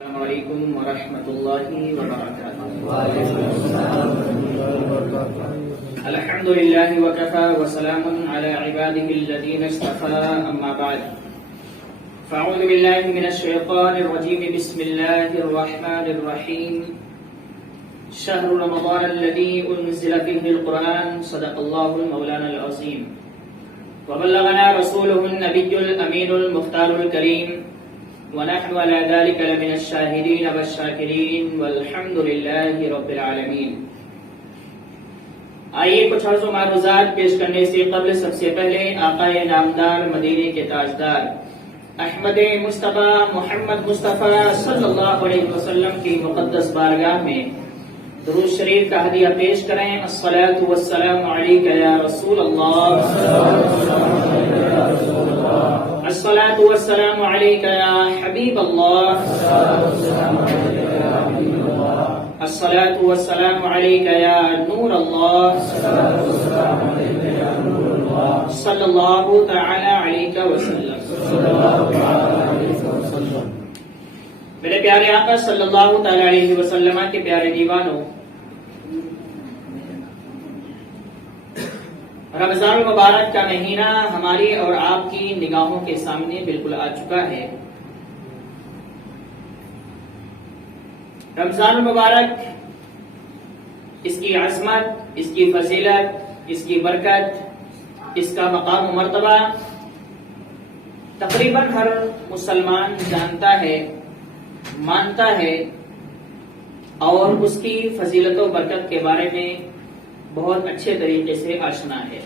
السلام علیکم ورحمۃ اللہ وبرکاتہ۔ الحمد للہ وکفى وسلام علی عباده الذین اصطفى اما بعد فاعوذ باللہ من الشیطان الرجیم بسم اللہ الرحمن الرحیم شہر رمضان الذی انزل فیہ القرآن صدق اللہ المولانا العظیم وبلغنا رسولہ النبی الامین المختار الکریم ونحن على ذلك لمن الشاهدين والشاكرين والحمد لله رب العالمين۔ آئیے کچھ عرض و معروضات پیش کرنے سے قبل سب سے پہلے آقا نامدار مدینے کے تاجدار احمد مصطفیٰ محمد مصطفیٰ صلی اللہ علیہ وسلم کی مقدس بارگاہ میں درود شریف کا ہدیہ پیش کریں۔ الصلاۃ والسلام علیک یا رسول اللہ، الصلاۃ والسلام علیک یا حبیب اللہ، الصلاۃ والسلام علیک یا نور اللہ، صلی اللہ تعالی علیہ وسلم۔ میرے پیارے آقا صلی اللہ تعالی علیہ وسلم کے پیارے دیوانوں، رمضان المبارک کا مہینہ ہماری اور آپ کی نگاہوں کے سامنے بالکل آ چکا ہے۔ رمضان المبارک، اس کی عظمت، اس کی فضیلت، اس کی برکت، اس کا مقام و مرتبہ تقریباً ہر مسلمان جانتا ہے، مانتا ہے اور اس کی فضیلت و برکت کے بارے میں بہت اچھے طریقے سے آشنا ہے۔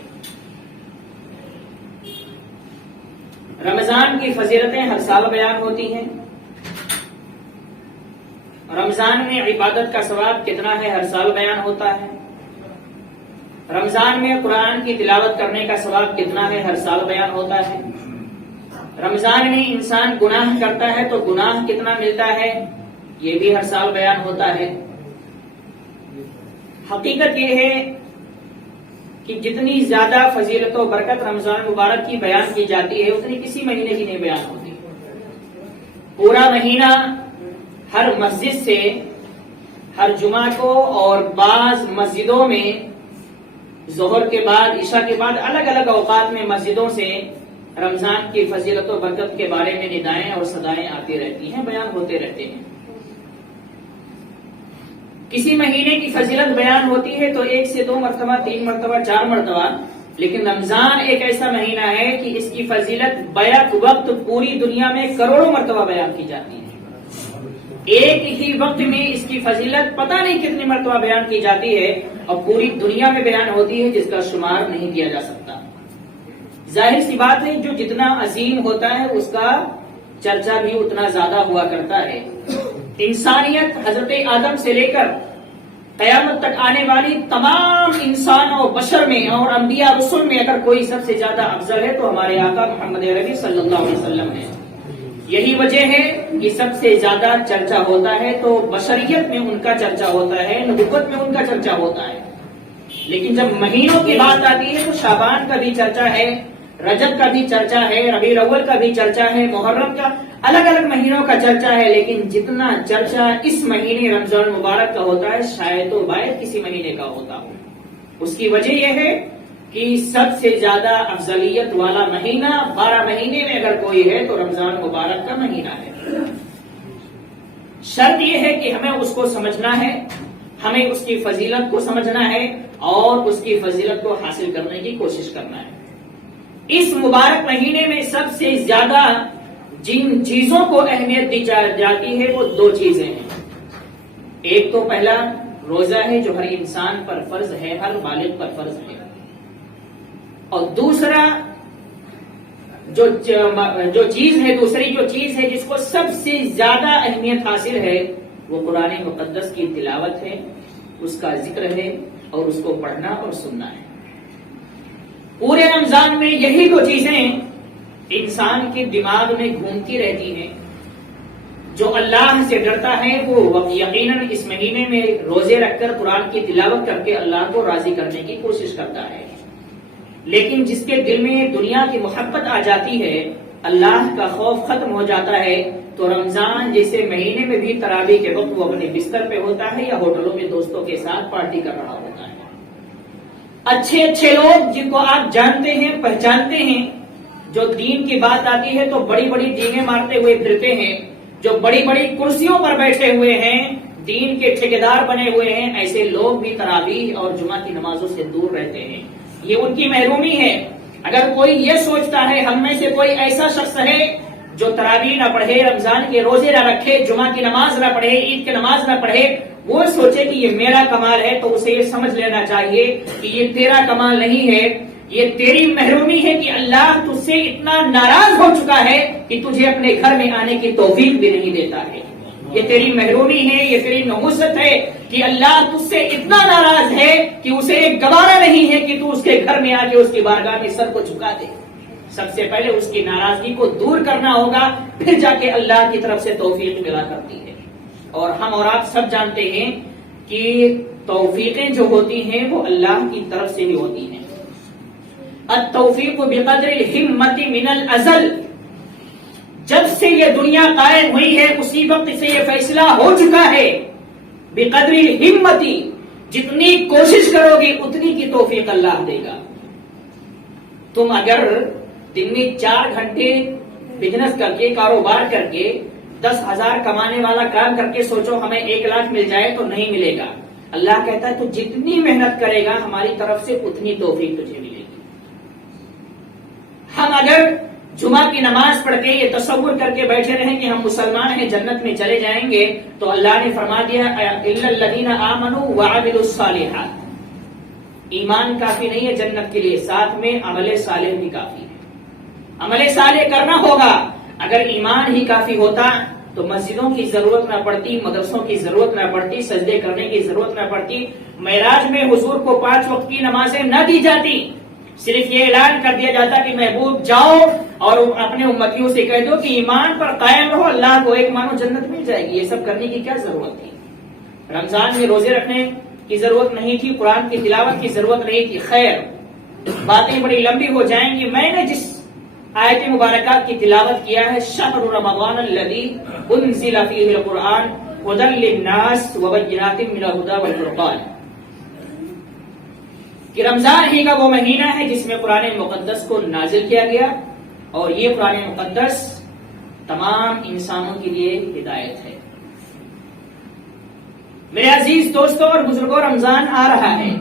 رمضان کی فضیلتیں ہر سال بیان ہوتی ہیں۔ رمضان میں عبادت کا ثواب کتنا ہے ہر سال بیان ہوتا ہے۔ رمضان میں قرآن کی تلاوت کرنے کا ثواب کتنا ہے ہر سال بیان ہوتا ہے۔ رمضان میں انسان گناہ کرتا ہے تو گناہ کتنا ملتا ہے یہ بھی ہر سال بیان ہوتا ہے۔ حقیقت یہ ہے کہ جتنی زیادہ فضیلت و برکت رمضان مبارک کی بیان کی جاتی ہے اتنی کسی مہینے کی نہیں بیان ہوتی۔ پورا مہینہ ہر مسجد سے ہر جمعہ کو اور بعض مسجدوں میں ظہر کے بعد، عشاء کے بعد الگ الگ اوقات میں مسجدوں سے رمضان کی فضیلت و برکت کے بارے میں ندائیں اور صدائیں آتی رہتی ہیں، بیان ہوتے رہتے ہیں۔ کسی مہینے کی فضیلت بیان ہوتی ہے تو 1 سے 2 مرتبہ، 3 مرتبہ، 4 مرتبہ، لیکن رمضان ایک ایسا مہینہ ہے کہ اس کی فضیلت بیک وقت پوری دنیا میں کروڑوں مرتبہ بیان کی جاتی ہے۔ ایک ہی وقت میں اس کی فضیلت پتہ نہیں کتنی مرتبہ بیان کی جاتی ہے اور پوری دنیا میں بیان ہوتی ہے جس کا شمار نہیں کیا جا سکتا۔ ظاہر سی بات ہے جو جتنا عظیم ہوتا ہے اس کا چرچا بھی اتنا زیادہ ہوا کرتا ہے۔ انسانیت حضرت آدم سے لے کر قیامت تک آنے والی تمام انسان و بشر میں اور انبیاء رسول میں اگر کوئی سب سے زیادہ افضل ہے تو ہمارے آقا محمد عربی صلی اللہ علیہ وسلم ہے۔ یہی وجہ ہے کہ سب سے زیادہ چرچا ہوتا ہے تو بشریت میں ان کا چرچا ہوتا ہے، نبوت میں ان کا چرچا ہوتا ہے۔ لیکن جب مہینوں کی بات آتی ہے تو شعبان کا بھی چرچا ہے، رجب کا بھی چرچا ہے، ربیع الاول کا بھی چرچا ہے، محرم کا، الگ الگ مہینوں کا چرچا ہے، لیکن جتنا چرچا اس مہینے رمضان مبارک کا ہوتا ہے شاید تو باید کسی مہینے کا ہوتا ہو۔ اس کی وجہ یہ ہے کہ سب سے زیادہ افضلیت والا مہینہ 12 مہینے میں اگر کوئی ہے تو رمضان مبارک کا مہینہ ہے۔ شرط یہ ہے کہ ہمیں اس کو سمجھنا ہے، ہمیں اس کی فضیلت کو سمجھنا ہے اور اس کی فضیلت کو حاصل کرنے کی کوشش کرنا ہے۔ اس مبارک مہینے میں سب سے زیادہ جن چیزوں کو اہمیت دی جاتی ہے وہ 2 چیزیں ہیں۔ ایک تو پہلا روزہ ہے جو ہر انسان پر فرض ہے، ہر بالغ پر فرض ہے، اور دوسرا جو چیز ہے جس کو سب سے زیادہ اہمیت حاصل ہے وہ قرآن مقدس کی تلاوت ہے، اس کا ذکر ہے اور اس کو پڑھنا اور سننا ہے۔ پورے رمضان میں یہی 2 چیزیں انسان کے دماغ میں گھومتی رہتی ہیں۔ جو اللہ سے ڈرتا ہے وہ یقیناً اس مہینے میں روزے رکھ کر قرآن کی تلاوت کر کے اللہ کو راضی کرنے کی کوشش کرتا ہے، لیکن جس کے دل میں دنیا کی محبت آ جاتی ہے، اللہ کا خوف ختم ہو جاتا ہے، تو رمضان جیسے مہینے میں بھی تراویح کے وقت وہ اپنے بستر پہ ہوتا ہے یا ہوٹلوں میں دوستوں کے ساتھ پارٹی کر رہا ہوتا ہے۔ اچھے لوگ جن کو آپ جانتے ہیں پہچانتے ہیں، جو دین کی بات آتی ہے تو بڑی بڑی ڈینگیں مارتے ہوئے پھرتے ہیں، جو بڑی بڑی کرسیوں پر بیٹھے ہوئے ہیں، دین کے ٹھیکیدار بنے ہوئے ہیں، ایسے لوگ بھی تراویح اور جمعہ کی نمازوں سے دور رہتے ہیں۔ یہ ان کی محرومی ہے۔ اگر کوئی یہ سوچتا ہے ہم میں سے کوئی ایسا شخص ہے جو تراویح نہ پڑھے، رمضان کے روزے نہ رکھے، جمعہ کی نماز نہ پڑھے، عید کی نماز نہ پڑھے، وہ سوچے کہ یہ میرا کمال ہے، تو اسے یہ سمجھ لینا چاہیے کہ یہ تیرا کمال نہیں ہے، یہ تیری محرومی ہے کہ اللہ تجھ سے اتنا ناراض ہو چکا ہے کہ تجھے اپنے گھر میں آنے کی توفیق بھی نہیں دیتا ہے۔ یہ تیری محرومی ہے، یہ تیری نحوست ہے کہ اللہ تجھ سے اتنا ناراض ہے کہ اسے گوارا نہیں ہے کہ تو اس کے گھر میں آ کے اس کی بارگاہ میں سر کو جھکا دے۔ سب سے پہلے اس کی ناراضگی کو دور کرنا ہوگا، پھر جا کے اللہ کی طرف سے توفیق ملا کرتی ہے۔ اور ہم اور آپ سب جانتے ہیں کہ توفیقیں جو ہوتی ہیں وہ اللہ کی طرف سے ہی ہوتی ہیں۔ التوفیق بقدر الہمت من الازل، جب سے یہ دنیا قائم ہوئی ہے اسی وقت سے یہ فیصلہ ہو چکا ہے، بقدر الہمت، جتنی کوشش کرو گی اتنی کی توفیق اللہ دے گا۔ تم اگر دن میں 4 گھنٹے بزنس کر کے، کاروبار کر کے، 10,000 کمانے والا کام کر کے سوچو ہمیں 1 لاکھ مل جائے تو نہیں ملے گا۔ اللہ کہتا ہے تو جتنی محنت کرے گا ہماری طرف سے اتنی توفیق تجھے ملے گی۔ ہم اگر جمعہ کی نماز پڑھ کے یہ تصور کر کے بیٹھے رہیں کہ ہم مسلمان ہیں جنت میں چلے جائیں گے، تو اللہ نے فرما دیا الا الذین آمنوا وعملوا الصالحات، ایمان کافی نہیں ہے جنت کے لیے، ساتھ میں عمل صالح بھی کافی ہے۔ عمل صالح کرنا ہوگا۔ اگر ایمان ہی کافی ہوتا تو مسجدوں کی ضرورت نہ پڑتی، مدرسوں کی ضرورت نہ پڑتی، سجدے کرنے کی ضرورت نہ پڑتی، معراج میں حضور کو 5 وقت کی نمازیں نہ دی جاتی، صرف یہ اعلان کر دیا جاتا کہ محبوب جاؤ اور اپنے امتیوں سے کہہ دو کہ ایمان پر قائم رہو، اللہ کو ایک مانو، جنت مل جائے گی۔ یہ سب کرنے کی کیا ضرورت تھی؟ رمضان میں روزے رکھنے کی ضرورت نہیں تھی، قرآن کی تلاوت کی ضرورت نہیں تھی۔ خیر، باتیں بڑی لمبی ہو جائیں گی۔ میں نے جس آیت مبارکہ کی تلاوت کیا ہے، شہر رمضان الذی انزل فیہ القرآن ھدی للناس وبینات من الھدی والفرقان، کہ رمضان ہی کا وہ مہینہ ہے جس میں قرآن مقدس کو نازل کیا گیا، اور یہ قرآن مقدس تمام انسانوں کے لیے ہدایت ہے۔ میرے عزیز دوستوں اور بزرگوں، رمضان آ رہا ہے۔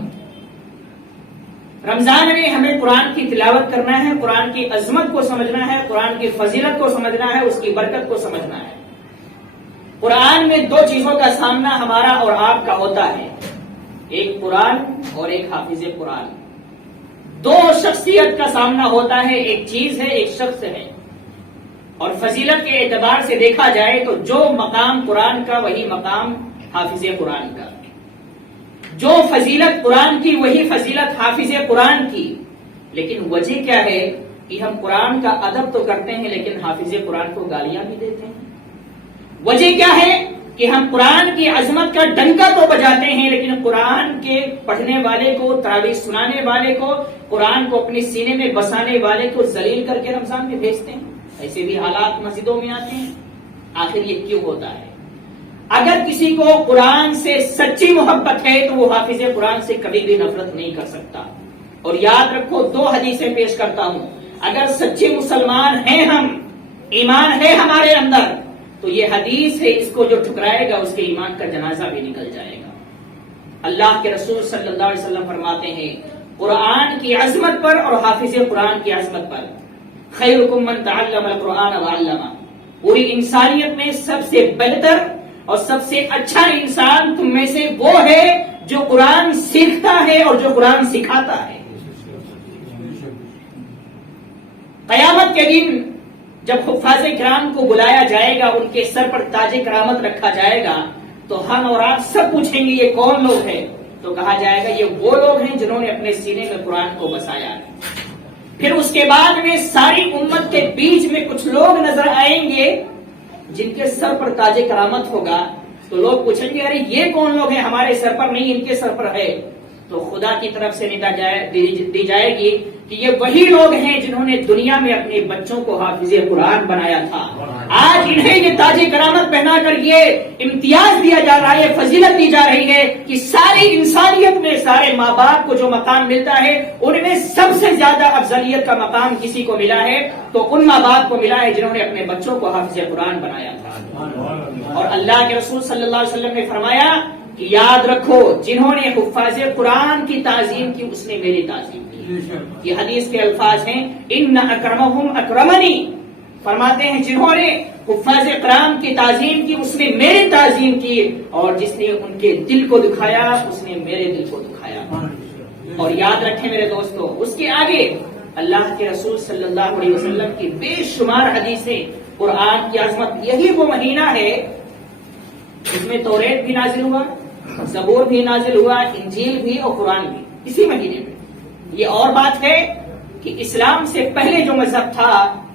رمضان میں ہمیں قرآن کی تلاوت کرنا ہے، قرآن کی عظمت کو سمجھنا ہے، قرآن کی فضیلت کو سمجھنا ہے، اس کی برکت کو سمجھنا ہے۔ قرآن میں 2 چیزوں کا سامنا ہمارا اور آپ کا ہوتا ہے، ایک قرآن اور ایک حافظ قرآن۔ 2 شخصیت کا سامنا ہوتا ہے، ایک چیز ہے، ایک شخص ہے۔ اور فضیلت کے اعتبار سے دیکھا جائے تو جو مقام قرآن کا وہی مقام حافظ قرآن کا، جو فضیلت قرآن کی وہی فضیلت حافظ قرآن کی۔ لیکن وجہ کیا ہے کہ ہم قرآن کا ادب تو کرتے ہیں لیکن حافظ قرآن کو گالیاں بھی دیتے ہیں۔ وجہ کیا ہے کہ ہم قرآن کی عظمت کا ڈنکا تو بجاتے ہیں لیکن قرآن کے پڑھنے والے کو، تراویح سنانے والے کو، قرآن کو اپنے سینے میں بسانے والے کو ذلیل کر کے رمضان میں بھیجتے ہیں۔ ایسے بھی حالات مسجدوں میں آتے ہیں۔ آخر یہ کیوں ہوتا ہے؟ اگر کسی کو قرآن سے سچی محبت ہے تو وہ حافظ قرآن سے کبھی بھی نفرت نہیں کر سکتا۔ اور یاد رکھو، 2 حدیثیں پیش کرتا ہوں۔ اگر سچے مسلمان ہیں ہم، ایمان ہے ہمارے اندر، تو یہ حدیث ہے، اس کو جو ٹھکرائے گا اس کے ایمان کا جنازہ بھی نکل جائے گا۔ اللہ کے رسول صلی اللہ علیہ وسلم فرماتے ہیں قرآن کی عظمت پر اور حافظ قرآن کی عظمت پر، خیرکم من تعلم القرآن وعلمہ، پوری انسانیت میں سب سے بہتر اور سب سے اچھا انسان تم میں سے وہ ہے جو قرآن سیکھتا ہے اور جو قرآن سکھاتا ہے۔ قیامت کے دن جب حفاظ کرام کو بلایا جائے گا، ان کے سر پر تاج کرامت رکھا جائے گا، تو ہم اور آپ سب پوچھیں گے یہ کون لوگ ہیں؟ تو کہا جائے گا یہ وہ لوگ ہیں جنہوں نے اپنے سینے میں قرآن کو بسایا ہے۔ پھر اس کے بعد میں ساری امت کے بیچ میں کچھ لوگ نظر آئیں گے جن کے سر پر تاج کرامت ہوگا، تو لوگ پوچھیں گے ارے یہ کون لوگ ہیں، ہمارے سر پر نہیں ان کے سر پر ہے۔ تو خدا کی طرف سے ندا دی جائے گی کہ یہ وہی لوگ ہیں جنہوں نے دنیا میں اپنے بچوں کو حافظ قرآن بنایا تھا، آج انہیں یہ تاج کرامت پہنا کر یہ امتیاز دیا جا رہا ہے، فضیلت دی جا رہی ہے کہ ساری انسانیت میں سارے ماں باپ کو جو مقام ملتا ہے ان میں سب سے زیادہ افضلیت کا مقام کسی کو ملا ہے تو ان ماں باپ کو ملا ہے جنہوں نے اپنے بچوں کو حافظ قرآن بنایا تھا۔ اور اللہ کے رسول صلی اللہ علیہ وسلم نے فرمایا کہ یاد رکھو جنہوں نے حفاظ قرآن کی تعظیم کی اس نے میری تعظیم کی۔ یہ حدیث کے الفاظ ہیں، ان اکرمہم اکرمنی، فرماتے ہیں جنہوں نے حفاظ قرآن کی تعظیم کی اس نے میری تعظیم کی، اور جس نے ان کے دل کو دکھایا اس نے میرے دل کو دکھایا۔ اور یاد رکھیں میرے دوستو، اس کے آگے اللہ کے رسول صلی اللہ علیہ وسلم کی بے شمار حدیثیں، قرآن کی عظمت۔ یہی وہ مہینہ ہے جس میں توریت بھی نازل ہوا، زبور بھی نازل ہوا، انجیل بھی اور قرآن بھی اسی مہینے میں۔ یہ اور بات ہے کہ اسلام سے پہلے جو مذہب تھا،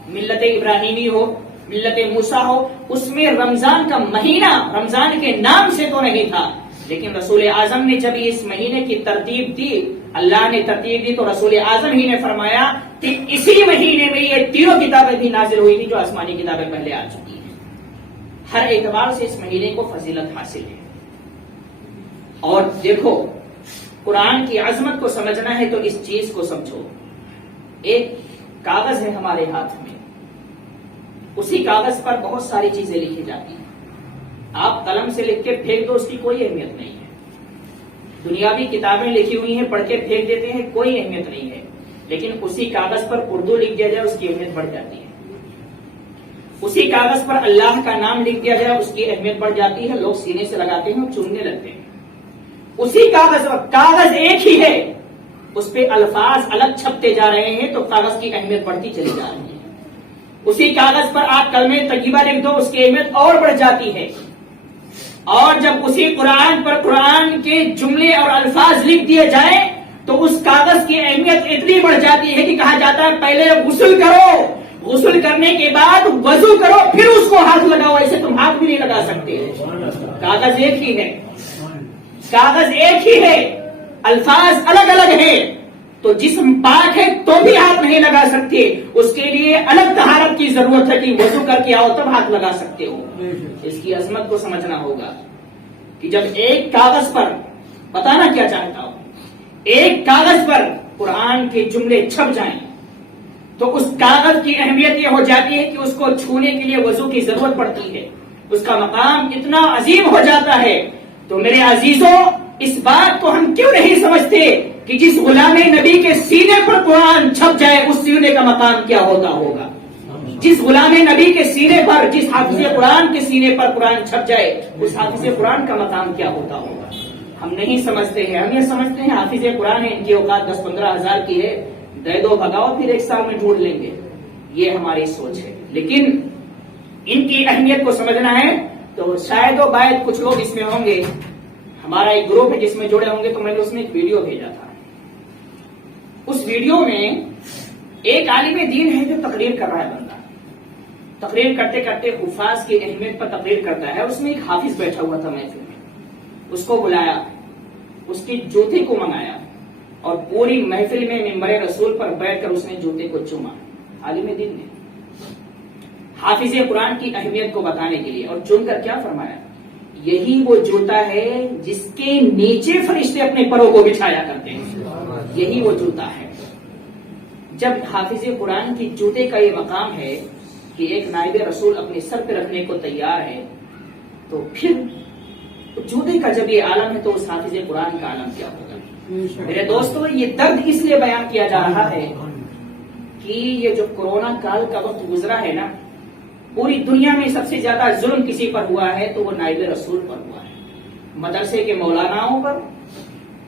ملت ابراہیمی ہو، ملت موسیٰ ہو، اس میں رمضان کا مہینہ رمضان کے نام سے تو نہیں تھا، لیکن رسول اعظم نے جب اس مہینے کی ترتیب دی، اللہ نے ترتیب دی تو رسول اعظم ہی نے فرمایا کہ اسی مہینے میں یہ تینوں کتابیں بھی نازل ہوئی تھی جو آسمانی کتابیں پہلے آ چکی ہیں۔ ہر اعتبار سے اس مہینے کو فضیلت حاصل ہے۔ اور دیکھو، قرآن کی عظمت کو سمجھنا ہے تو اس چیز کو سمجھو۔ ایک کاغذ ہے ہمارے ہاتھ میں، اسی کاغذ پر بہت ساری چیزیں لکھی جاتی ہیں۔ آپ قلم سے لکھ کے پھینک دو، اس کی کوئی اہمیت نہیں ہے۔ دنیاوی کتابیں لکھی ہوئی ہیں، پڑھ کے پھینک دیتے ہیں، کوئی اہمیت نہیں ہے۔ لیکن اسی کاغذ پر اردو لکھ دیا جائے، اس کی اہمیت بڑھ جاتی ہے۔ اسی کاغذ پر اللہ کا نام لکھ دیا جائے، اس کی اہمیت بڑھ جاتی ہے، لوگ سینے سے لگاتے ہیں اور چومنے لگتے ہیں۔ اسی کاغذ ایک ہی ہے، اس پہ الفاظ الگ چھپتے جا رہے ہیں تو کاغذ کی اہمیت بڑھتی چلی جا رہی ہے۔ اسی کاغذ پر آپ کلمہ طیبہ لکھ دو، اس کی اہمیت اور بڑھ جاتی ہے۔ اور جب اسی قرآن پر قرآن کے جملے اور الفاظ لکھ دیے جائیں تو اس کاغذ کی اہمیت اتنی بڑھ جاتی ہے کہ کہا جاتا ہے پہلے غسل کرو، غسل کرنے کے بعد وضو کرو، پھر اس کو ہاتھ لگاؤ، ایسے تم ہاتھ بھی نہیں لگا سکتے۔ کاغذ ایک ہی ہے، کاغذ ایک ہی ہے، الفاظ الگ الگ ہیں، تو جسم پاک ہے تو بھی ہاتھ نہیں لگا سکتے، اس کے لیے الگ طہارت کی ضرورت ہے کہ وضو کر کے آؤ تب ہاتھ لگا سکتے ہو۔ اس کی عظمت کو سمجھنا ہوگا کہ جب ایک کاغذ پر، بتانا کیا چاہتا ہوں، ایک کاغذ پر قرآن کے جملے چھپ جائیں تو اس کاغذ کی اہمیت یہ ہو جاتی ہے کہ اس کو چھونے کے لیے وضو کی ضرورت پڑتی ہے، اس کا مقام اتنا عظیم ہو جاتا ہے۔ تو میرے عزیزوں، اس بات کو ہم کیوں نہیں سمجھتے کہ جس غلام نبی کے سینے پر قرآن چھپ جائے اس سینے کا مقام کیا ہوتا ہوگا؟ جس غلام نبی کے سینے پر، جس حافظ قرآن کے سینے پر قرآن چھپ جائے اس حافظ قرآن کا مقام کیا ہوتا ہوگا؟ ہم نہیں سمجھتے ہیں۔ ہم یہ سمجھتے ہیں حافظ قرآن ہے، ان کی اوقات 10-15 ہزار کی ہے، دے دو بھگاؤ پھر ایک سال میں ڈھونڈ لیں گے، یہ ہماری سوچ ہے۔ لیکن ان کی اہمیت کو سمجھنا ہے تو شاید و باید کچھ لوگ اس میں ہوں گے، ہمارا ایک گروپ ہے جس میں جڑے ہوں گے، تو میں نے اس میں ایک ویڈیو بھیجا تھا۔ اس ویڈیو میں ایک عالم دین ہے جو تقریر کر رہا ہے، بندہ تقریر کرتے کرتے حفاظ کی اہمیت پر تقریر کرتا ہے۔ اس میں ایک حافظ بیٹھا ہوا تھا محفل میں، اس کو بلایا، اس کے جوتے کو منگایا اور پوری محفل میں ممبر رسول پر بیٹھ کر اس نے جوتے کو چوما، عالم دین نے، حافظ قرآن کی اہمیت کو بتانے کے لیے۔ اور چن کر کیا فرمایا؟ یہی وہ جوتا ہے جس کے نیچے فرشتے اپنے پروں کو بچھایا کرتے ہیں، یہی وہ جوتا ہے۔ جب حافظ قرآن کی جوتے کا یہ مقام ہے کہ ایک نائب رسول اپنے سر پہ رکھنے کو تیار ہے، تو پھر جوتے کا جب یہ عالم ہے تو اس حافظ قرآن کا عالم کیا ہوگا؟ میرے دوستو، یہ درد اس لیے بیان کیا جا رہا ہے کہ یہ جو کورونا کال کا وقت گزرا ہے نا، پوری دنیا میں سب سے زیادہ ظلم کسی پر ہوا ہے تو وہ نائب رسول پر ہوا ہے۔ مدرسے کے مولاناؤں پر،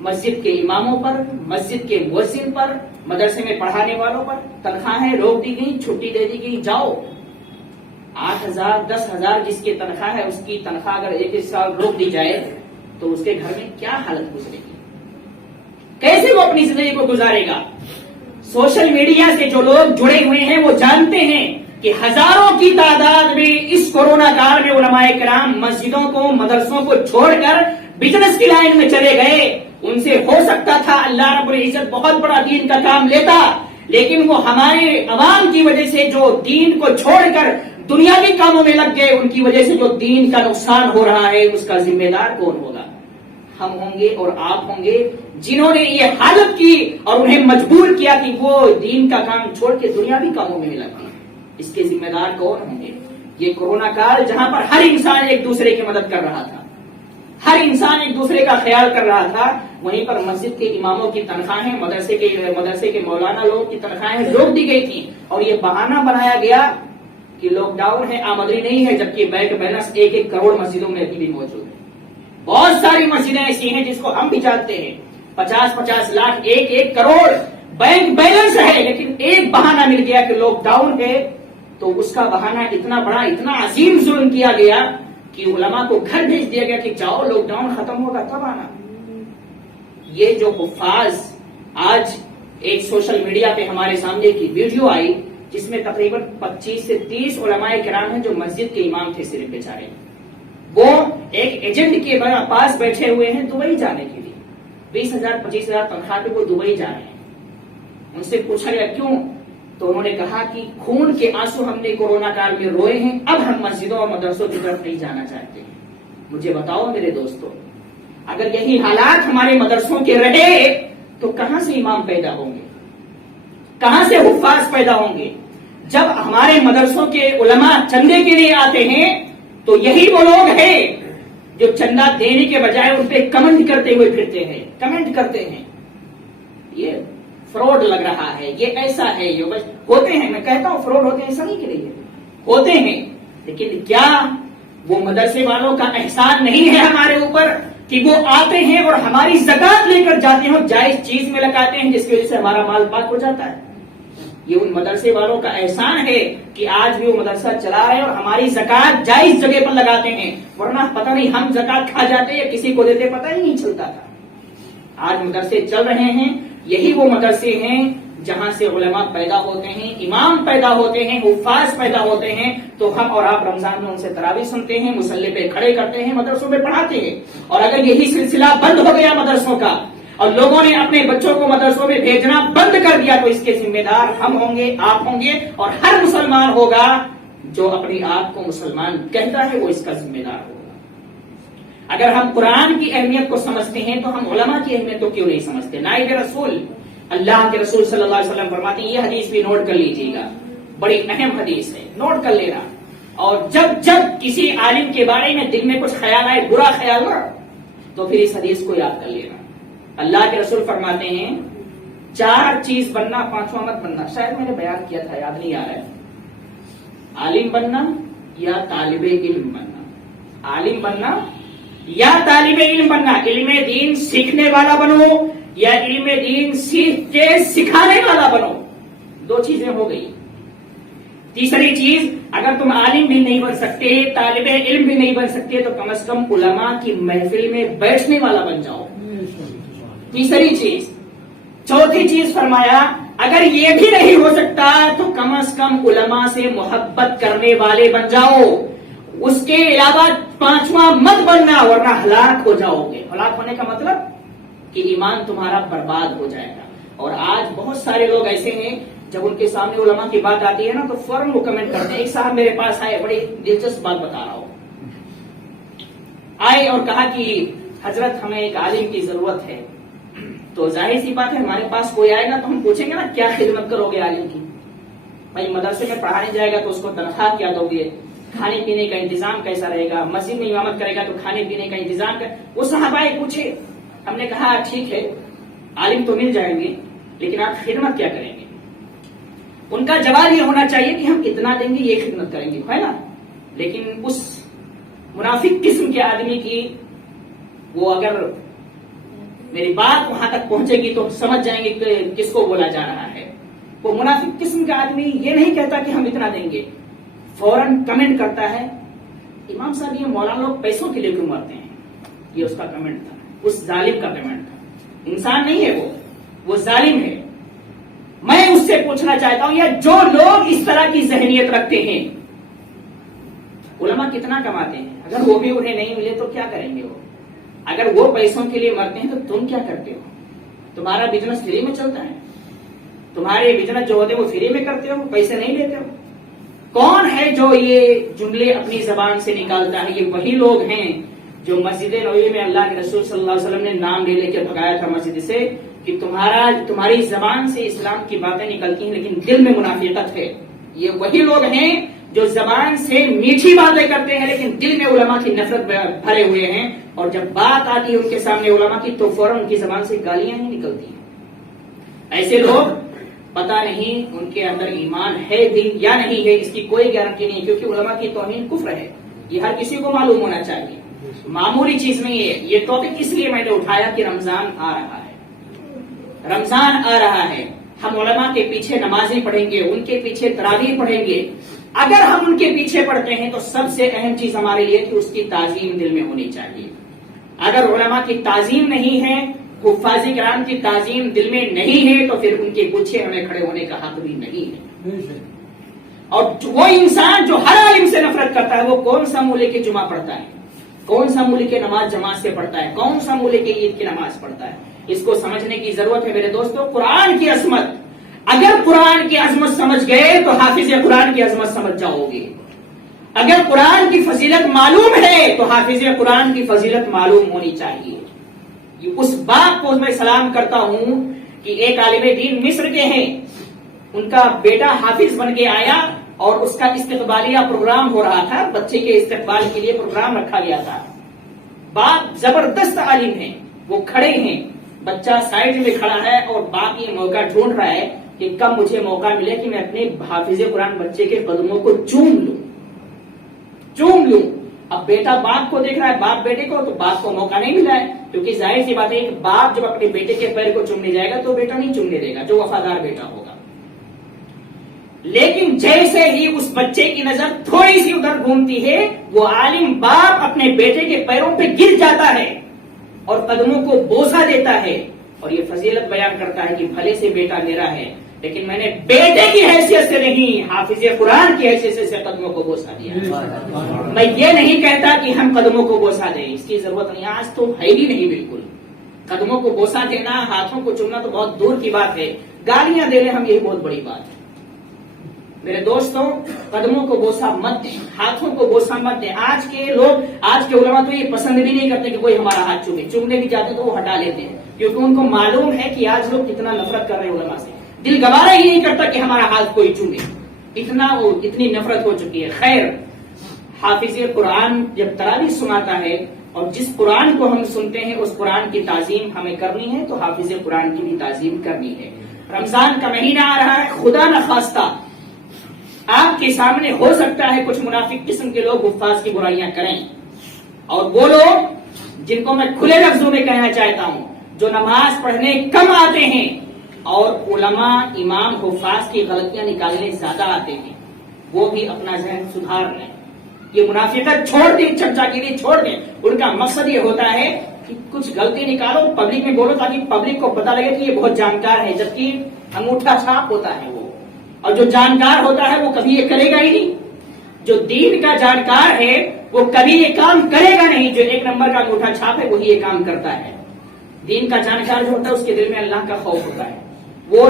مسجد کے اماموں پر، مسجد کے مؤذن پر، مدرسے میں پڑھانے والوں پر تنخواہیں روک دی گئی، چھٹی دے دی گئی، جاؤ 8,000 10,000 جس کی تنخواہ ہے اس کی تنخواہ اگر ایک سال روک دی جائے تو اس کے گھر میں کیا حالت گزرے گی؟ کیسے وہ اپنی زندگی کو گزارے گا؟ سوشل میڈیا سے جو لوگ جڑے ہوئے ہیں وہ جانتے ہیں کہ ہزاروں کی تعداد میں اس کورونا کال میں علماء کرام مسجدوں کو، مدرسوں کو چھوڑ کر بزنس کی لائن میں چلے گئے۔ ان سے ہو سکتا تھا اللہ رب العزت بہت بڑا دین کا کام لیتا، لیکن وہ ہمارے عوام کی وجہ سے جو دین کو چھوڑ کر دنیاوی کاموں میں لگ گئے، ان کی وجہ سے جو دین کا نقصان ہو رہا ہے اس کا ذمہ دار کون ہوگا؟ ہم ہوں گے اور آپ ہوں گے، جنہوں نے یہ حالت کی اور انہیں مجبور کیا کہ وہ دین کا کام چھوڑ کے دنیاوی کاموں میں لگ گئے۔ اس کے ذمہ دار کون ہوں گے؟ یہ کورونا کال جہاں پر ہر انسان ایک دوسرے کی مدد کر رہا تھا، ہر انسان ایک دوسرے کا خیال کر رہا تھا، وہیں پر مسجد کے اماموں کی تنخواہیں، مدرسے کے مولانا لوگوں کی تنخواہیں روک دی گئی تھی، اور یہ بہانہ بنایا گیا کہ لاک ڈاؤن ہے، آمدنی نہیں ہے، جبکہ بینک بیلنس 1-1 کروڑ مسجدوں میں ابھی بھی موجود ہے۔ بہت ساری مسجدیں ایسی ہیں جس کو ہم بھی جانتے ہیں، 50-50 لاکھ 1-1 کروڑ بینک بیلنس ہے، لیکن ایک بہانہ مل گیا کہ لاک ڈاؤن ہے، تو اس کا بہانہ اتنا بڑا، اتنا عظیم ظلم کیا گیا کہ علماء کو گھر بھیج دیا گیا کہ جاؤ لاک ڈاؤن ختم ہوگا تب آنا۔ یہ جو حفاظ، آج ایک سوشل میڈیا پہ ہمارے سامنے کی ویڈیو آئی جس میں تقریباً 25 سے 30 علماء کرام ہیں جو مسجد کے امام تھے، صرف بیچارے، وہ ایک ایجنٹ کے پاس بیٹھے ہوئے ہیں دبئی جانے کے لیے، 20,000-25,000 تنخواہ پہ وہ دبئی جا رہے ہیں۔ ان سے پوچھا گیا کیوں، تو انہوں نے کہا کہ خون کے آنسو ہم نے کورونا کال میں روئے ہیں، اب ہم مسجدوں اور مدرسوں کی طرف نہیں جانا چاہتے ہیں۔ مجھے بتاؤ میرے دوستو، اگر یہی حالات ہمارے مدرسوں کے رہے تو کہاں سے امام پیدا ہوں گے، کہاں سے حفاظ پیدا ہوں گے؟ جب ہمارے مدرسوں کے علماء چندے کے لیے آتے ہیں تو یہی وہ لوگ ہیں جو چندہ دینے کے بجائے ان پہ کمنٹ کرتے ہوئے پھرتے ہیں، کمنٹ کرتے ہیں، یہ فراڈ لگ رہا ہے، یہ ایسا ہے، یہ ہوتے ہیں، میں کہتا ہوں فراڈ ہوتے ہیں، ایسا نہیں کے لیے ہوتے ہیں، لیکن کیا وہ مدرسے والوں کا احسان نہیں ہے ہمارے اوپر کہ وہ آتے ہیں اور ہماری زکات لے کر جاتے ہیں، جائز چیز میں لگاتے ہیں جس کی وجہ سے ہمارا مال پاک ہو جاتا ہے؟ یہ ان مدرسے والوں کا احسان ہے کہ آج بھی وہ مدرسہ چلا رہے ہیں اور ہماری زکات جائز جگہ پر لگاتے ہیں، ورنہ پتہ نہیں ہم زکات کھا جاتے یا کسی کو دیتے، پتہ ہی نہیں چلتا تھا۔ آج مدرسے چل رہے ہیں، یہی وہ مدرسے ہیں جہاں سے علماء پیدا ہوتے ہیں، امام پیدا ہوتے ہیں، حفاظ پیدا ہوتے ہیں، تو ہم اور آپ رمضان میں ان سے تراویح سنتے ہیں، مصلی پہ کھڑے کرتے ہیں، مدرسوں میں پڑھاتے ہیں۔ اور اگر یہی سلسلہ بند ہو گیا مدرسوں کا اور لوگوں نے اپنے بچوں کو مدرسوں میں بھیجنا بند کر دیا تو اس کے ذمہ دار ہم ہوں گے، آپ ہوں گے، اور ہر مسلمان ہوگا جو اپنے آپ کو مسلمان کہتا ہے وہ اس کا ذمہ دار ہوگا۔ اگر ہم قرآن کی اہمیت کو سمجھتے ہیں تو ہم علماء کی اہمیت کو کیوں نہیں سمجھتے؟ نائب رسول، اللہ کے رسول صلی اللہ علیہ وسلم فرماتے ہیں، یہ حدیث بھی نوٹ کر لیجیے گا، بڑی اہم حدیث ہے، نوٹ کر لینا، اور جب کسی عالم کے بارے میں دل میں کچھ خیال آئے، برا خیال ہو، تو پھر اس حدیث کو یاد کر لینا۔ اللہ کے رسول فرماتے ہیں 4 چیز بننا، 5واں مت بننا، شاید میں نے بیان کیا تھا، یاد نہیں آ رہا ہے، عالم بننا یا طالب علم بننا، عالم بننا یا طالب علم بننا، علم دین سیکھنے والا بنو یا علم دین سیکھ کے سکھانے والا بنو، 2 چیزیں ہو گئی۔ تیسری چیز، اگر تم عالم بھی نہیں بن سکتے، طالب علم بھی نہیں بن سکتے، تو کم از کم علماء کی محفل میں بیٹھنے والا بن جاؤ، تیسری چیز۔ چوتھی چیز فرمایا، اگر یہ بھی نہیں ہو سکتا تو کم از کم علماء سے محبت کرنے والے بن جاؤ، اس کے علاوہ 5واں مت بننا، ورنہ ہلاک ہو جاؤ گے۔ ہلاک ہونے کا مطلب کہ ایمان تمہارا برباد ہو جائے گا۔ اور آج بہت سارے لوگ ایسے ہیں جب ان کے سامنے علماء کی بات آتی ہے نا تو فوراً وہ کمنٹ کرتے ہیں۔ ایک صاحب میرے پاس آئے، بڑی دلچسپ بات بتا رہا ہوں، آئے اور کہا کہ حضرت ہمیں ایک عالم کی ضرورت ہے۔ تو ظاہر سی بات ہے، ہمارے پاس کوئی آئے گا تو ہم پوچھیں گے نا کیا خدمت کرو گے عالم کی؟ بھائی مدرسے میں پڑھانے جائے گا تو اس کو تنخواہ کیا دو گے، کھانے پینے کا انتظام کیسا رہے گا، مسجد میں امامت کرے گا تو کھانے پینے کا انتظام وہ صحابہ پوچھے۔ ہم نے کہا ٹھیک ہے عالم تو مل جائیں گے لیکن آپ خدمت کیا کریں گے؟ ان کا جواب یہ ہونا چاہیے کہ ہم اتنا دیں گے، یہ خدمت کریں گے، ہے نا؟ لیکن اس منافق قسم کے آدمی کی، وہ اگر میری بات وہاں تک پہنچے گی تو سمجھ جائیں گے کہ کس کو بولا جا رہا ہے۔ وہ منافق قسم کا آدمی یہ نہیں کہتا کہ ہم اتنا دیں گے، فوراً کمنٹ کرتا ہے، امام صاحب یہ مولانا لوگ پیسوں کے لیے کیوں مرتے ہیں؟ یہ اس کا کمنٹ تھا، اس ظالم کا کمنٹ تھا۔ انسان نہیں ہے وہ ظالم ہے۔ میں اس سے پوچھنا چاہتا ہوں، یا جو لوگ اس طرح کی ذہنیت رکھتے ہیں، علماء کتنا کماتے ہیں، اگر وہ بھی انہیں نہیں ملے تو کیا کریں گے وہ؟ اگر وہ پیسوں کے لیے مرتے ہیں تو تم کیا کرتے ہو؟ تمہارا بزنس فری میں چلتا ہے، تمہارے بزنس جو ہوتے ہیں وہ فری میں کرتے ہو، پیسے نہیں لیتے ہو۔ کون ہے جو یہ جملے اپنی زبان سے نکالتا ہے؟ یہ وہی لوگ ہیں جو مسجد نبوی میں اللہ کے رسول صلی اللہ علیہ وسلم نے نام لے کے بھگایا تھا مسجد سے کہ تمہاری زبان سے اسلام کی باتیں نکلتی ہیں لیکن دل میں منافقت ہے. یہ وہی لوگ ہیں جو زبان سے میٹھی باتیں کرتے ہیں لیکن دل میں علماء کی نفرت بھرے ہوئے ہیں, اور جب بات آتی ہے ان کے سامنے علماء کی تو فوراً ان کی زبان سے گالیاں ہی نکلتی ہیں. ایسے لوگ پتہ نہیں ان کے اندر ایمان ہے دین یا نہیں ہے, اس کی کوئی گارنٹی نہیں, کیونکہ علماء کی توہین کفر ہے. یہ ہر کسی کو معلوم ہونا چاہیے, معمولی چیز نہیں ہے. یہ ٹاپک اس لیے میں نے اٹھایا کہ رمضان آ رہا ہے, رمضان آ رہا ہے. ہم علماء کے پیچھے نمازیں پڑھیں گے, ان کے پیچھے تراویح پڑھیں گے. اگر ہم ان کے پیچھے پڑھتے ہیں تو سب سے اہم چیز ہمارے لیے کہ اس کی تعظیم دل میں ہونی چاہیے. اگر علماء کی تعظیم نہیں ہے, حفاظ کرام کی تعظیم دل میں نہیں ہے, تو پھر ان کے پیچھے ہمیں کھڑے ہونے کا حق بھی نہیں ہے. اور وہ انسان جو ہر عالم سے نفرت کرتا ہے وہ کون سا مولے کے جمعہ پڑھتا ہے, کون سا مولے کے نماز جماعت سے پڑھتا ہے, کون سا مولے کے عید کی نماز پڑھتا ہے. اس کو سمجھنے کی ضرورت ہے میرے دوستوں. قرآن کی عظمت, اگر قرآن کی عظمت سمجھ گئے تو حافظ قرآن کی عظمت سمجھ جاؤ گے. اگر قرآن کی فضیلت معلوم ہے تو حافظ قرآن کی فضیلت معلوم ہونی چاہیے. اس باپ کو میں سلام کرتا ہوں کہ ایک عالم دین مصر کے ہیں, ان کا بیٹا حافظ بن کے آیا اور اس کا استقبالیہ پروگرام ہو رہا تھا, بچے کے استقبال کے لیے پروگرام رکھا گیا تھا. باپ زبردست عالم ہیں, وہ کھڑے ہیں, بچہ سائڈ میں کھڑا ہے اور باپ یہ موقع ڈھونڈ رہا ہے کہ کب مجھے موقع ملے کہ میں اپنے حافظ قرآن بچے کے قدموں کو چوم لوں. اب بیٹا باپ کو دیکھ رہا ہے, باپ بیٹے کو, تو باپ کو موقع نہیں ملا ہے, کیونکہ ظاہر سی بات ہے کہ باپ جب اپنے بیٹے کے پیر کو چومنے جائے گا تو بیٹا نہیں چومنے دے گا, جو وفادار بیٹا ہوگا. لیکن جیسے ہی اس بچے کی نظر تھوڑی سی ادھر گھومتی ہے, وہ عالم باپ اپنے بیٹے کے پیروں پہ گر جاتا ہے اور قدموں کو بوسہ دیتا ہے, اور یہ فضیلت بیان کرتا ہے کہ بھلے سے بیٹا میرا ہے لیکن میں نے بیٹے کی حیثیت سے نہیں, حافظ قرآن کی حیثیت سے قدموں کو بوسہ دیا. میں یہ نہیں کہتا کہ ہم قدموں کو بوسہ دیں, اس کی ضرورت نہیں, آج تو ہے ہی نہیں بالکل. قدموں کو بوسہ دینا, ہاتھوں کو چومنا تو بہت دور کی بات ہے, گالیاں دینے ہم یہ بہت بڑی بات ہے. میرے دوستوں, قدموں کو بوسہ مت دیں, ہاتھوں کو بوسہ مت دیں. آج کے علماء تو یہ پسند بھی نہیں کرتے کہ کوئی ہمارا ہاتھ چومے, چومنے بھی جاتے تو وہ ہٹا لیتے ہیں, کیونکہ ان کو معلوم ہے کہ آج لوگ کتنا نفرت کر رہے ہیں علماء سے. دل گوارا ہی نہیں کرتا کہ ہمارا ہاتھ کوئی چومے, اتنی نفرت ہو چکی ہے. خیر, حافظ قرآن جب تراویح سناتا ہے اور جس قرآن کو ہم سنتے ہیں اس قرآن کی تعظیم ہمیں کرنی ہے, تو حافظ قرآن کی بھی تعظیم کرنی ہے. رمضان کا مہینہ آ رہا ہے, خدا نخواستہ آپ کے سامنے ہو سکتا ہے کچھ منافق قسم کے لوگ حفاظ کی برائیاں کریں, اور وہ لوگ جن کو میں کھلے لفظوں میں کہنا چاہتا ہوں, جو نماز پڑھنے کم آتے ہیں اور علماء امام حفاظ کی غلطیاں نکالنے زیادہ آتے ہیں, وہ بھی اپنا ذہن سدھار لیں. یہ منافقت چھوڑ دیں, چمچاگیری چھوڑ دیں. ان کا مقصد یہ ہوتا ہے کہ کچھ غلطی نکالو, پبلک میں بولو, تاکہ پبلک کو پتا لگے کہ یہ بہت جانکار ہے, جبکہ انگوٹھا چھاپ ہوتا ہے وہ, اور جو جانکار ہوتا ہے وہ کبھی یہ کرے گا ہی نہیں. جو دین کا جانکار ہے وہ کبھی یہ کام کرے گا نہیں, جو ایک نمبر کا انگوٹھا چھاپ ہے وہی یہ کام کرتا ہے. دین کا جانکار جو ہوتا ہے اس کے دل میں اللہ کا خوف ہوتا ہے, وہ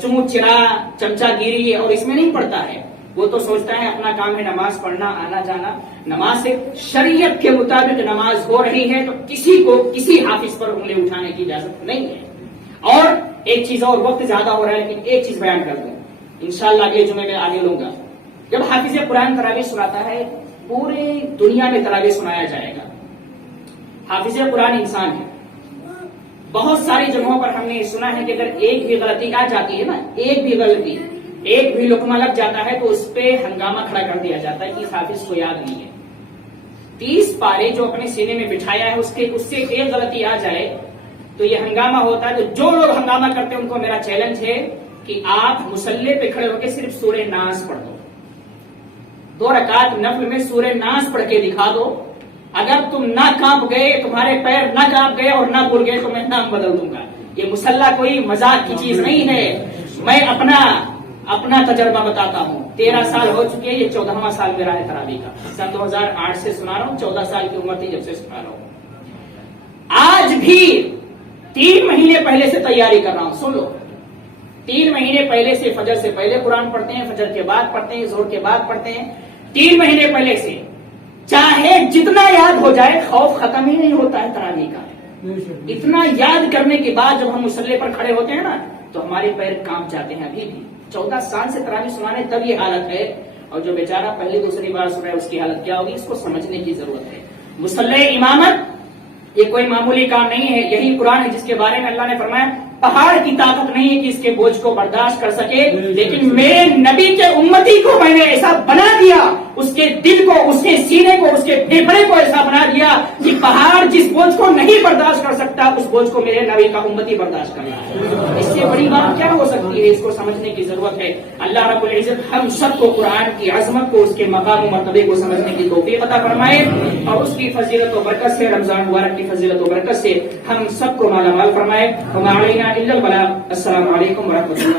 چمو چرا چمچا گیری اور اس میں نہیں پڑتا ہے. وہ تو سوچتا ہے اپنا کام ہے نماز پڑھنا, آنا جانا. نماز سے شریعت کے مطابق نماز ہو رہی ہے تو کسی کو کسی حافظ پر انگلی اٹھانے کی اجازت نہیں ہے. اور ایک چیز اور, وقت زیادہ ہو رہا ہے لیکن ایک چیز بیان کر دوں, انشاءاللہ اگلے جمعے میں آگے لوں گا. جب حافظ قرآن تراویح سناتا ہے, پوری دنیا میں تراویح سنایا جائے گا. حافظ قرآن انسان ہے. بہت ساری جگہوں پر ہم نے سنا ہے کہ اگر ایک بھی غلطی آ جاتی ہے نا, ایک بھی غلطی, ایک بھی لقمہ لگ جاتا ہے تو اس پہ ہنگامہ کھڑا کر دیا جاتا ہے کہ اس حافظ کو یاد نہیں ہے. 30 پارے جو اپنے سینے میں بٹھایا ہے اس سے ایک غلطی آ جائے تو یہ ہنگامہ ہوتا ہے. تو جو لوگ ہنگامہ کرتے ہیں ان کو میرا چیلنج ہے کہ آپ مصلی پہ کھڑے ہو کے صرف سورہ ناس پڑھ دو, 2 رکعت نفل میں سورہ ناس پڑھ کے دکھا دو. اگر تم نہ کانپ گئے, تمہارے پیر نہ کانپ گئے اور نہ بھول گئے تو میں نام بدل دوں گا. یہ مصلی کوئی مذاق کی چیز نہیں ہے. میں اپنا تجربہ بتاتا ہوں. 13 سال ہو چکے ہیں, یہ 14واں سال میرا ہے تراویح کا. سن 2008 سے سنا رہا ہوں, 14 سال کی عمر تھی جب سے سنا رہا ہوں. آج بھی 3 مہینے پہلے سے تیاری کر رہا ہوں. سن لو, 3 مہینے پہلے سے فجر سے پہلے قرآن پڑھتے ہیں، فجر کے بعد پڑھتے ہیں، ظہر کے بعد پڑھتے ہیں، 3 مہینے پہلے سے، چاہے جتنا یاد ہو جائے خوف ختم ہی نہیں ہوتا ہے تراویح کا۔ اتنا یاد کرنے کے بعد جب ہم مصلی پر کھڑے ہوتے ہیں نا تو ہمارے پیر کانپ جاتے ہیں۔ ابھی بھی 14 سال سے تراویح سنانے تب یہ حالت ہے، اور جو بیچارہ پہلی دوسری بار سن رہا ہے اس کی حالت کیا ہوگی، اس کو سمجھنے کی ضرورت ہے۔ مصلی امامت یہ کوئی معمولی کام نہیں ہے، یہی قرآن ہے جس کے بارے میں اللہ نے فرمایا پہاڑ کی طاقت نہیں ہے کہ اس کے بوجھ کو برداشت کر سکے، لیکن میرے نبی کے امتی کو میں نے ایسا بنا دیا، اس کے دل کو، اس کے سینے کو، اس کے پھیپھڑے کو ایسا بنا دیا کہ پہاڑ جس بوجھ کو نہیں برداشت کر سکتا اس بوجھ کو میرے نبی کا امتی برداشت کر رہا ہے۔ اس سے بڑی بات کیا ہو سکتی ہے، اس کو سمجھنے کی ضرورت ہے۔ اللہ رب العزت ہم سب کو قرآن کی عظمت کو، اس کے مقام و مرتبے کو سمجھنے کی توفیق عطا فرمائے، اور اس کی فضیلت و برکت سے، رمضان مبارک کی فضیلت و برکت سے ہم سب کو مالا مال فرمائے۔ وما علینا الا البلاغ۔ السلام علیکم ورحمۃ اللہ۔